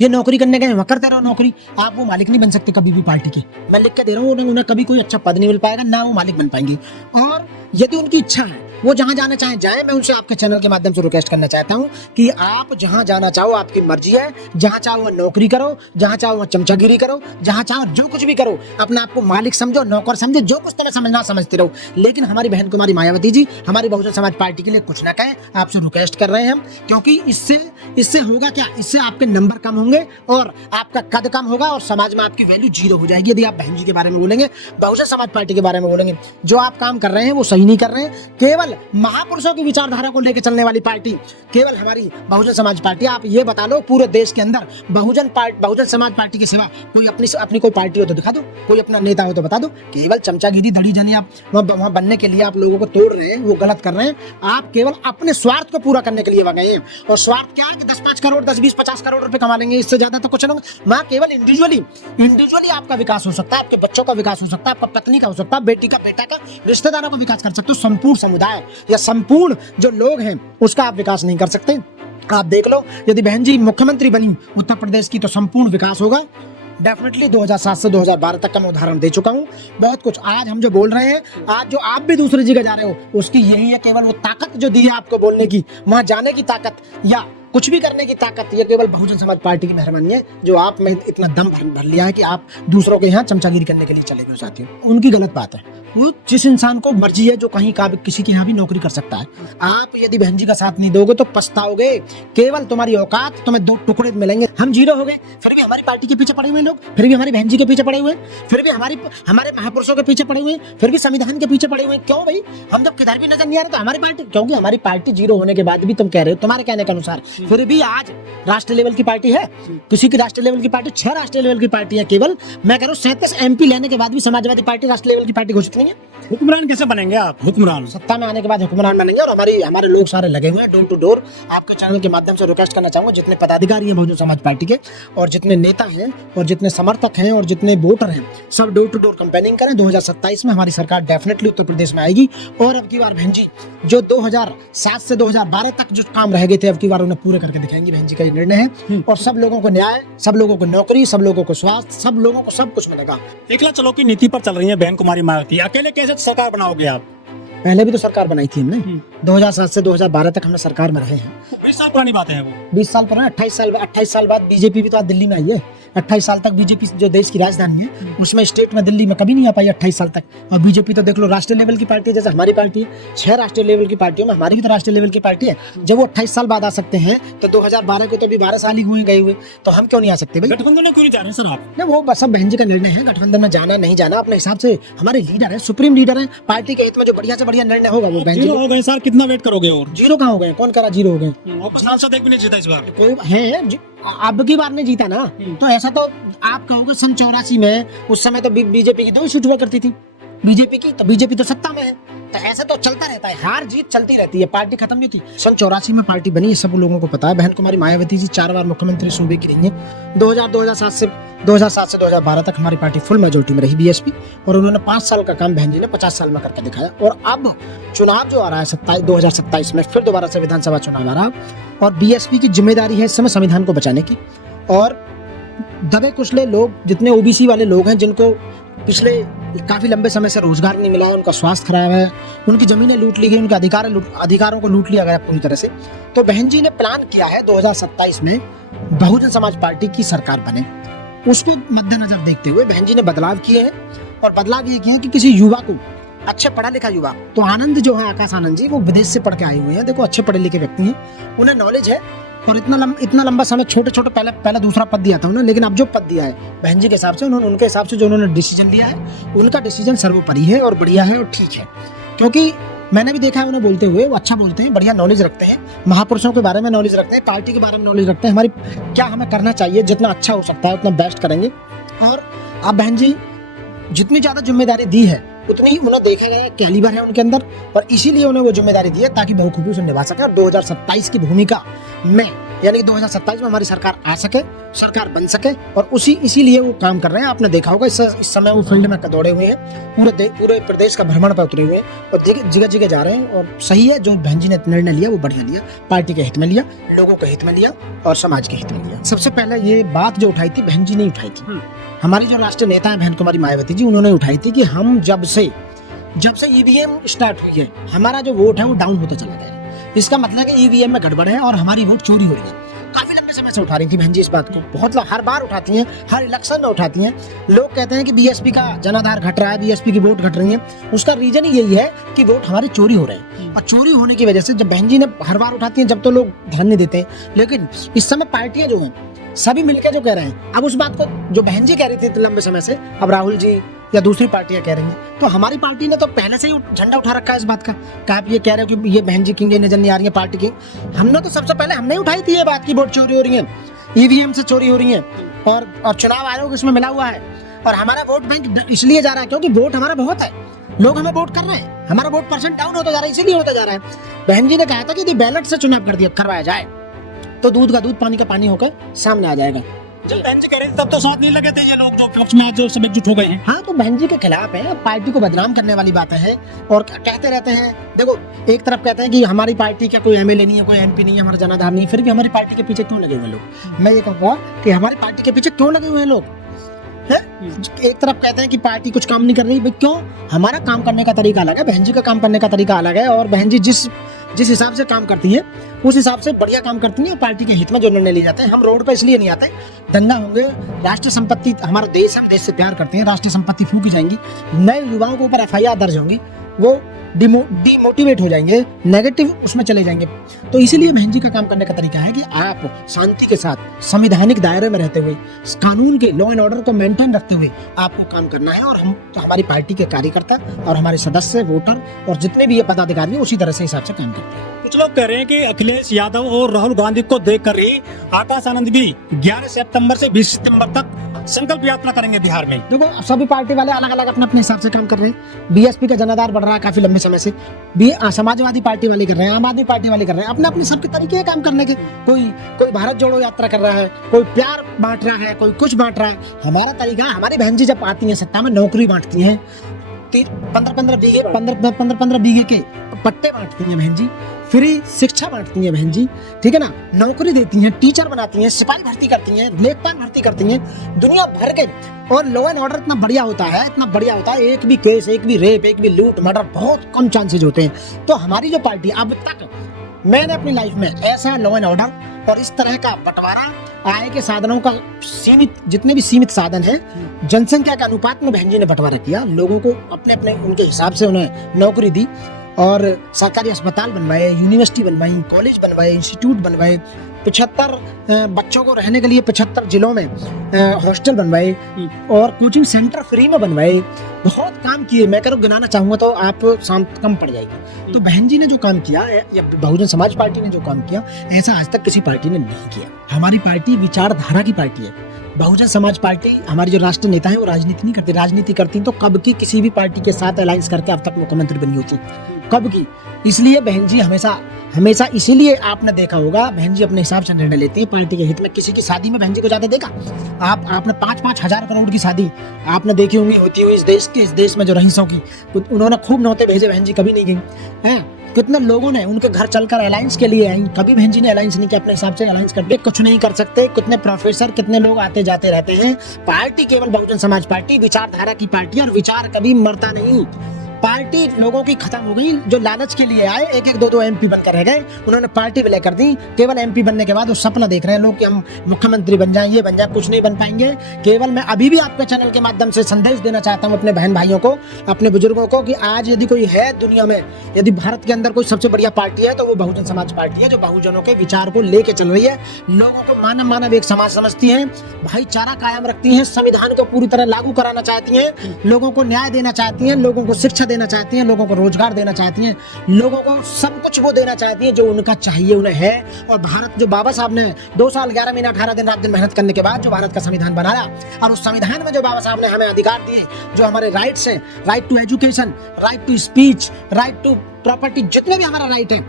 ये नौकरी करने गए वहाँ करते रहो नौकरी। आप वो मालिक नहीं बन सकते कभी भी पार्टी के। मैं लिख के दे रहा हूँ, उन्हें कभी कोई अच्छा पद नहीं मिल पाएगा, ना वो मालिक बन पाएंगे। और यदि उनकी इच्छा है वो जहां जाना चाहें जाएं। मैं उनसे आपके चैनल के माध्यम से रिक्वेस्ट करना चाहता हूं कि आप जहां जाना चाहो आपकी मर्जी है, जहां चाहो वह नौकरी करो, जहां चाहो वह चमचागिरी करो, जहां चाहो जो कुछ भी करो, अपने आप को मालिक समझो, नौकर समझो, जो कुछ तुम्हें समझना समझते रहो। लेकिन हमारी बहन कुमारी मायावती जी हमारी बहुजन समाज पार्टी के लिए कुछ ना कहें, आपसे रिक्वेस्ट कर रहे हैं हम, क्योंकि इससे होगा क्या, इससे आपके नंबर कम होंगे और आपका कद कम होगा और समाज में आपकी वैल्यू जीरो हो जाएगी। यदि आप बहन जी के बारे में बोलेंगे, बहुजन समाज पार्टी के बारे में बोलेंगे, जो आप काम कर रहे हैं वो सही नहीं कर रहे हैं। केवल महापुरुषों की विचारधारा को लेकर चलने वाली पार्टी केवल हमारी बहुजन समाज पार्टी। आप ये बता लो पूरे देश के अंदर बहुजन समाज पार्टी के सिवा कोई अपनी कोई पार्टी हो तो दिखा दो, कोई अपना नेता हो तो बता दो। केवल चमचागिरी दड़ी जनी आप वहां बनने के लिए आप लोगों को तोड़ रहे हैं, वो गलत कर रहे हैं। आप केवल अपने स्वार्थ को पूरा करने के लिए गए हैं। और स्वार्थ क्या है कि 10-5 करोड़ 10-20 50 करोड़ रुपए कमा लेंगे, इससे ज्यादा तो कुछ नहीं। वहां केवल इंडिविजुअली आपका विकास हो सकता है, आपके बच्चों का विकास हो सकता है, आपका पत्नी का हो सकता है, बेटी का, बेटा का, रिश्तेदारों का विकास कर सकते हो। संपूर्ण समुदाय या संपूर्ण जो लोग हैं उसका आप विकास नहीं कर सकते। आप देख लो, यदि बहन जी मुख्यमंत्री बनी उत्तर प्रदेश की तो संपूर्ण विकास होगा डेफिनेटली। 2007 से 2012 तक का मैं उदाहरण दे चुका हूँ। बहुत कुछ आज हम जो बोल रहे हैं, आज जो आप भी दूसरी जगह जा रहे हो, उसकी यही है केवल वो ताकत जो दी है आपको बोलने की, वहां जाने की ताकत या कुछ भी करने की ताकत, ये केवल बहुजन समाज पार्टी की मेहरबानी है जो आप में इतना दम भर लिया है कि आप दूसरों के यहाँ चमचागिरी करने के लिए चले गए साथी। उनकी गलत बात है। वो जिस इंसान को मर्जी है जो कहीं का किसी के यहाँ भी नौकरी कर सकता है। आप यदि बहन जी का साथ नहीं दोगे तो पछताओगे। केवल तुम्हारी औकात, तुम्हें 2 टुकड़े मिलेंगे। हम जीरो हो गए, फिर भी हमारी पार्टी के पीछे पड़े हुए लोग, फिर भी हमारी बहन जी के पीछे पड़े हुए, फिर भी हमारे महापुरुषों के पीछे पड़े हुए, फिर भी संविधान के पीछे पड़े हुए। क्यों भाई? हम जब किधर भी नजर नहीं आ रहे तो हमारी पार्टी, क्योंकि हमारी पार्टी जीरो होने के बाद भी तुम कह रहे हो, तुम्हारे कहने के अनुसार फिर भी आज राष्ट्रीय लेवल की पार्टी है। किसी की राष्ट्रीय लेवल की पार्टी, 6 राष्ट्रीय लेवल की पार्टी है केवल। मैं कह रहा हूँ 37 MP लेने के बाद भी समाजवादी पार्टी राष्ट्रीय लेवल की पार्टी घोषित नहीं है। हुक्मरान कैसे बनेंगे आप? हुक्मरान सत्ता में आने के बाद हुक्मरान बनेंगे। और हमारे लोग सारे लगे हुए हैं डोर टू डोर। आपके चैनल के माध्यम से रिक्वेस्ट करना चाहूंगा, जितने पदाधिकारी हैं बहुजन समाज पार्टी के और जितने नेता हैं और जितने समर्थक हैं और जितने वोटर हैं, सब डोर टू डोर कैंपेनिंग करें। 2027 में हमारी सरकार डेफिनेटली उत्तर प्रदेश में आएगी। और अब की बार बहन जी जो 2007 से 2012 तक जो काम रह गए थे, अब की बार उन्हें पूरे करके दिखाएंगे। बहन जी का ये निर्णय है और सब लोगों को न्याय, सब लोगों को नौकरी, सब लोगों को स्वास्थ्य, सब लोगों को सब कुछ मिलेगा। एकला चलो की नीति पर चल रही है बहन कुमारी मायावती, अकेले कैसे सरकार बनाओगे आप? पहले भी तो सरकार बनाई थी हमने। 2007 से 2012 तक हमने सरकार में रहे हैं। 20 साल पुरानी बात है वो। 20 साल पुराना, 28 साल बाद बीजेपी भी तो आज दिल्ली में आई है। 28 साल तक बीजेपी जो देश की राजधानी है उसमें स्टेट में दिल्ली में कभी नहीं आ पाई 28 साल तक। और बीजेपी तो देख लो राष्ट्रीय लेवल की पार्टी है, जैसे हमारी पार्टी है। 6 राष्ट्रीय लेवल की पार्टियों में हमारी भी तो राष्ट्रीय लेवल की पार्टी है। जब वो 28 साल बाद आ सकते हैं तो 2012 को तो भी 12 साल ही हुए गए हुए, तो हम क्यों नहीं आ सकते भाई? गठबंधन में क्यों नहीं जा रहे सर आप? वो बस सब बहन जी का निर्णय है, गठबंधन में जाना नहीं जाना अपने हिसाब से। हमारे लीडर है, सुप्रीम लीडर है, पार्टी के हित में जो बढ़िया से बढ़िया निर्णय होगा वो बहन जी। जीरो हो गए सर, कितना वेट करोगे? और जीरो कहाँ हो गए? कौन करा जीरो हो गए? सांसद एक भी नहीं जीता इस बार। कोई है अब की बार नहीं जीता ना, तो ऐसा तो आप कहोगे सन 84 में उस समय तो बीजेपी की 2 सीट हुआ करती थी बीजेपी की, तो बीजेपी तो सत्ता में है। तो ऐसा तो चलता रहता है, हार जीत चलती रहती है। पार्टी खत्म नहीं थी। सन 84 में पार्टी बनी, सब लोगों को पता है। बहन कुमारी मायावती जी 4 बार मुख्यमंत्री सूबे की रही है। 2007 से 2012 तक हमारी पार्टी फुल मेजोरिटी में रही बीएसपी। और उन्होंने 5 साल का काम बहन जी ने 50 साल में करके दिखाया। और अब चुनाव जो आ रहा है 2027 में फिर दोबारा से विधानसभा चुनाव आ रहा है और बीएसपी की जिम्मेदारी है इस समय संविधान को बचाने की। और दबे कुचले लोग, जितने ओबीसी वाले लोग हैं, जिनको पिछले काफी लंबे समय से रोजगार नहीं मिला है, उनका स्वास्थ्य खराब है, उनकी जमीनें लूट ली गई, उनके अधिकारों को लूट लिया गया पूरी तरह से। तो बहन जी ने प्लान किया है 2027 में बहुजन समाज पार्टी की सरकार बने। उसको मद्देनजर देखते हुए बहन जी ने बदलाव किए हैं। और बदलाव ये किया कि किसी युवा को, अच्छे पढ़ा लिखा युवा, तो आनंद जो है आकाश आनंद जी, वो विदेश से पढ़ के आए हुए हैं। देखो अच्छे पढ़े लिखे व्यक्ति हैं, उन्हें नॉलेज है। और इतना लंबा समय छोटे पहले दूसरा पद दिया था उन्होंने, लेकिन अब जो पद दिया है बहन जी के हिसाब से, उनके हिसाब से जो उन्होंने डिसीजन लिया है, उनका डिसीजन सर्वोपरि है और बढ़िया है और ठीक है। क्योंकि मैंने भी देखा है उन्हें बोलते हुए, वो अच्छा बोलते हैं, बढ़िया नॉलेज रखते हैं, महापुरुषों के बारे में नॉलेज रखते हैं, पार्टी के बारे में नॉलेज रखते हैं, हमारी क्या हमें करना चाहिए, जितना अच्छा हो सकता है उतना बेस्ट करेंगे। और अब बहन जी जितनी ज्यादा जिम्मेदारी दी है उतनी उन्हें देखा गया कैलिबर है उनके अंदर, और इसीलिए उन्हें वो जिम्मेदारी दी है ताकि बखूबी उसे निभा सके। और 2027 की भूमिका में यानी कि 2027 में हमारी सरकार आ सके, सरकार बन सके, और इसीलिए वो काम कर रहे हैं। आपने देखा होगा इस समय वो फील्ड में दौड़े हुए हैं, पूरे प्रदेश का भ्रमण पर उतरे हुए हैं और जगह जगह जा रहे हैं। और सही है, जो बहन जी ने निर्णय लिया वो बढ़िया लिया, पार्टी के हित में लिया, लोगों के हित में लिया और समाज के हित में लिया। सबसे पहले ये बात जो उठाई थी बहन जी ने उठाई थी, हमारी जो राष्ट्रीय नेता है बहन कुमारी मायावती जी, उन्होंने उठाई थी कि हम जब से ईवीएम स्टार्ट हुई है, हमारा जो वोट है वो डाउन होता चला गया है। इसका मतलब है कि ईवीएम में गड़बड़ है और हमारी वोट चोरी हो रही है। काफी लंबे समय से उठा रही थी बहन जी इस बात को, बहुत हर बार उठाती हैं, हर इलेक्शन में उठाती हैं। लोग कहते हैं कि बीएसपी का जनाधार घट रहा है, बीएसपी की वोट घट रही है। उसका रीजन ही यही है कि वोट हमारे चोरी हो रहे हैं, और चोरी होने की वजह से जब बहन जी ने हर बार उठाती हैं जब तो लोग ध्यान नहीं देते हैं। लेकिन इस समय पार्टियां जो हैं सभी मिलकर जो कह रहे हैं, अब उस बात को जो बहन जी कह रही थी इतने लंबे समय से, अब राहुल जी या दूसरी पार्टियां कह रही हैं। तो हमारी पार्टी ने तो पहले से ही झंडा उठा रखा है इस बात का कि आप ये कह रहे हो कि ये बहन जी की नजर नहीं आ रही है पार्टी की। हमने तो सबसे पहले हमने उठाई थी ये बात की वोट चोरी हो रही है, ईवीएम से चोरी हो रही है, और चुनाव आयोग इसमें मिला हुआ है। और हमारा वोट बैंक इसलिए जा रहा है क्योंकि वोट हमारा बहुत है, लोग हमें वोट कर रहे हैं, हमारा वोट परसेंट डाउन होता जा रहा है, इसीलिए होता जा रहा है। बहन जी ने कहा था कि यदि बैलेट से चुनाव करवाया जाए तो दूध का दूध पानी का पानी होकर सामने आ जाएगा। जब बहन जी कह रही थी तब तो साथ नहीं लगे थे ये लोग जो पक्ष में जो सब एकजुट हो गए हैं। हाँ, तो बहन जी के खिलाफ है, पार्टी को बदनाम करने वाली बातें हैं और कहते रहते हैं। देखो, एक तरफ कहते हैं कि हमारी पार्टी का कोई एमएलए नहीं है, कोई एमपी नहीं है, हमारा जनाधार नहीं है, फिर भी हमारी पार्टी के पीछे क्यों लगे हुए लोग? मैं ये कहूँगा कि हमारी पार्टी के पीछे क्यों लगे हुए हैं लोग? एक तरफ कहते हैं कि पार्टी कुछ काम नहीं कर रही, क्यों? हमारा काम करने का तरीका अलग है, बहन जी का काम करने का तरीका अलग है, और बहन जी जिस हिसाब से काम करती है उस हिसाब से बढ़िया काम करती है। पार्टी के हित में जो निर्णय लिए जाते हैं, हम रोड पर इसलिए नहीं आते, दंगा होंगे, राष्ट्र संपत्ति हमारा देश है, देश से प्यार करते हैं, राष्ट्रीय संपत्ति फूकी जाएंगी, नए युवाओं के ऊपर एफआईआर दर्ज होंगी, वो डिमोटिवेट हो जाएंगे, नेगेटिव उसमें चले जाएंगे। तो इसीलिए बहन जी का काम करने का तरीका है कि आप शांति के साथ संवैधानिक दायरे में रहते हुए, कानून के लॉ एंड ऑर्डर को मेंटेन रखते हुए आपको काम करना है। और हम तो हमारी पार्टी के कार्यकर्ता और हमारे सदस्य, वोटर और जितने भी ये पदाधिकारी हैं उसी तरह से हिसाब से काम करते हैं। कुछ लोग कह रहे हैं कि अखिलेश यादव और राहुल गांधी को देखकर ही आकाश आनंद भी 11 सितंबर से 20 सितंबर तक संकल्प यात्रा करेंगे बिहार में। देखो, सभी पार्टी वाले अलग अलग अपने अपने हिसाब से काम कर रहे हैं। बीएसपी का जनाधार बढ़ रहा है काफी लंबे समय से, समाजवादी पार्टी वाले कर रहे हैं, आम आदमी पार्टी वाले कर रहे हैं, अपने अपने सबके तरीके हैं काम करने के। कोई भारत जोड़ो यात्रा कर रहा है, कोई प्यार बांट रहा है, कोई कुछ बांट रहा है। हमारा तरीका, हमारी बहन जी जब आती है सत्ता में, नौकरी बांटती है, 15 बीघे के पट्टे बांटती हैं बहन जी, फ्री शिक्षा बांटती हैं बहन जी, ठीक है ना, नौकरी देती हैं, टीचर बनाती हैं, सिपाही भर्ती करती हैं, लेखपाल भर्ती करती हैं, दुनिया भर के। और लॉ एंड ऑर्डर इतना बढ़िया होता है, इतना बढ़िया होता है, एक भी केस, एक भी रेप, एक भी लूट मर्डर बहुत कम चांसेज होते हैं। तो हमारी जो पार्टी, अब तक मैंने अपनी लाइफ में ऐसा लॉ एंड ऑर्डर और इस तरह का बंटवारा, आय के साधनों का जितने भी सीमित साधन है, जनसंख्या के अनुपात में बहन जी ने बंटवारा किया, लोगों को अपने अपने उनके हिसाब से उन्हें नौकरी दी, और सरकारी अस्पताल बनवाए, यूनिवर्सिटी बनवाई, कॉलेज बनवाए, इंस्टीट्यूट बनवाए, 75 बच्चों को रहने के लिए 75 जिलों में हॉस्टल बनवाए, और कोचिंग सेंटर फ्री में बनवाए। बहुत काम किए, मैं करो गिनाना चाहूंगा तो आप शांत कम पड़ जाएगी। तो बहन जी ने जो काम किया, या बहुजन समाज पार्टी ने जो काम किया, ऐसा आज तक किसी पार्टी ने नहीं किया। हमारी पार्टी विचारधारा की पार्टी है। बहुजन समाज पार्टी, हमारी जो राष्ट्रीय नेता है वो राजनीति नहीं करती, राजनीति करती तो कब की किसी भी पार्टी के साथ अलायंस करके अब तक मुख्यमंत्री बनी होती, कब की। इसलिए बहन जी हमेशा इसीलिए आपने देखा होगा, बहन जी अपने हिसाब से निर्णय लेती है पार्टी के हित में। किसी की शादी में बहन जी को जाते देखा आपने? 5-5 हजार करोड़ की शादी आपने देखी होंगी होती हुई इस देश में जो रईसों की, उन्होंने खूब न्योते भेजे, बहन जी कभी नहीं गई है। कितने लोगों ने उनके घर चलकर अलायंस के लिए आई, कभी बहन जी ने अलायंस नहीं किया, अपने हिसाब से अलायंस करते कुछ नहीं कर सकते। कितने प्रोफेसर, कितने लोग आते जाते रहते हैं। पार्टी केवल बहुजन समाज पार्टी विचारधारा की पार्टी, और विचार कभी मरता नहीं। पार्टी लोगों की खत्म हो गई, जो लालच के लिए आए, 1-1, 2-2 एमपी बनकर रह गए, उन्होंने पार्टी विलय कर दी। केवल एमपी बनने के बाद वो सपना देख रहे हैं लोग कि हम मुख्यमंत्री बन जाएं, ये बन जाए, कुछ नहीं बन पाएंगे। केवल मैं अभी भी आपके चैनल के माध्यम से संदेश देना चाहता हूं अपने बहन भाइयों को, अपने बुजुर्गों को, कि आज यदि कोई है दुनिया में, यदि भारत के अंदर कोई सबसे बढ़िया पार्टी है तो वो बहुजन समाज पार्टी है, जो बहुजनों के विचार को लेके चल रही है, लोगों को मानव एक समाज समझती है, भाईचारा कायम रखती है, संविधान को पूरी तरह लागू कराना चाहती है, लोगों को न्याय देना चाहती है, लोगों को शिक्षा देना चाहती हैं, लोगों को रोजगार देना चाहती हैं, लोगों को सब कुछ वो देना चाहती हैं जो उनका चाहिए उन्हें है। और भारत, जो बाबा साहब ने 2 साल 11 महीना 18 दिन रात दिन मेहनत करने के बाद जो भारत का संविधान बनाया, और उस संविधान में जो बाबा साहब ने हमें अधिकार दिए, जो हमारे राइट्स हैं, right to education, right to speech, right to property, जितने भी हमारा राइट है,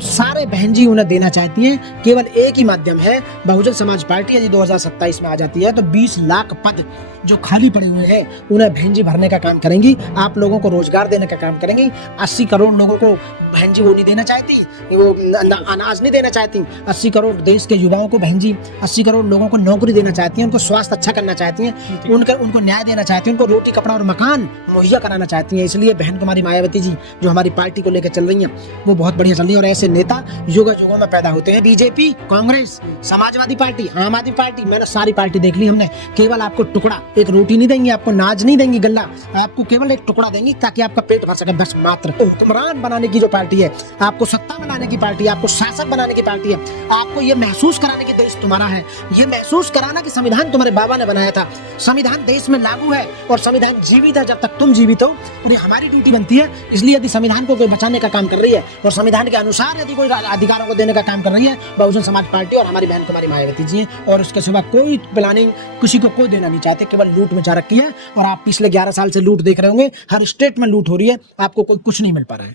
सारे बहन जी उन्हें देना चाहती हैं। केवल एक ही माध्यम है, बहुजन समाज पार्टी यदि 2027 में आ जाती है तो 20 लाख पद जो खाली पड़े हुए हैं उन्हें बहन जी भरने का काम करेंगी। आप लोगों को रोजगार देने का काम करेंगी। 80 करोड़ लोगों को बहन जी वो नहीं देना चाहती, वो अनाज नहीं देना चाहती। 80 करोड़ देश के युवाओं को बहन जी 80 करोड़ लोगों को नौकरी देना चाहती हैं, उनको स्वास्थ्य अच्छा करना चाहती हैं, उनको न्याय देना चाहती हैं, उनको रोटी कपड़ा और मकान मुहैया कराना चाहती हैं। इसलिए बहन कुमारी मायावती जी जो हमारी पार्टी को लेकर चल रही हैं वो बहुत बढ़िया चल रही है। और ऐसे नेता युग युगों में पैदा होते हैं। बीजेपी, कांग्रेस, समाजवादी पार्टी, आम आदमी पार्टी, मैंने सारी पार्टी देख ली हमने। केवल आपको टुकड़ा, एक रोटी नहीं देंगी, आपको नाज नहीं देंगी गल्ला, आपको केवल एक टुकड़ा देंगी ताकि आपका पेट भर सके, बस मात्र। तो हुक्मरान बनाने की जो पार्टी है, आपको सत्ता में लाने की पार्टी है, आपको शासक बनाने की पार्टी है, आपको ये महसूस कराने की देश तुम्हारा है, ये महसूस कराना कि संविधान तुम्हारे बाबा ने बनाया था, संविधान देश में लागू है और संविधान जीवित है जब तक तुम जीवित हो। और ये हमारी ड्यूटी बनती है। इसलिए यदि संविधान को कोई बचाने का काम कर रही है और संविधान के अनुसार यदि कोई अधिकारों को देने का काम कर रही है, बहुजन समाज पार्टी और हमारी बहन कुमारी मायावती जी हैं। और उसके सिवा कोई प्लानिंग किसी को कोई देना नहीं चाहते, केवल लूट में जा रखी है। और आप पिछले 11 साल से लूट देख रहे होंगे, हर स्टेट में लूट हो रही है, आपको कोई कुछ नहीं मिल पा रहा है।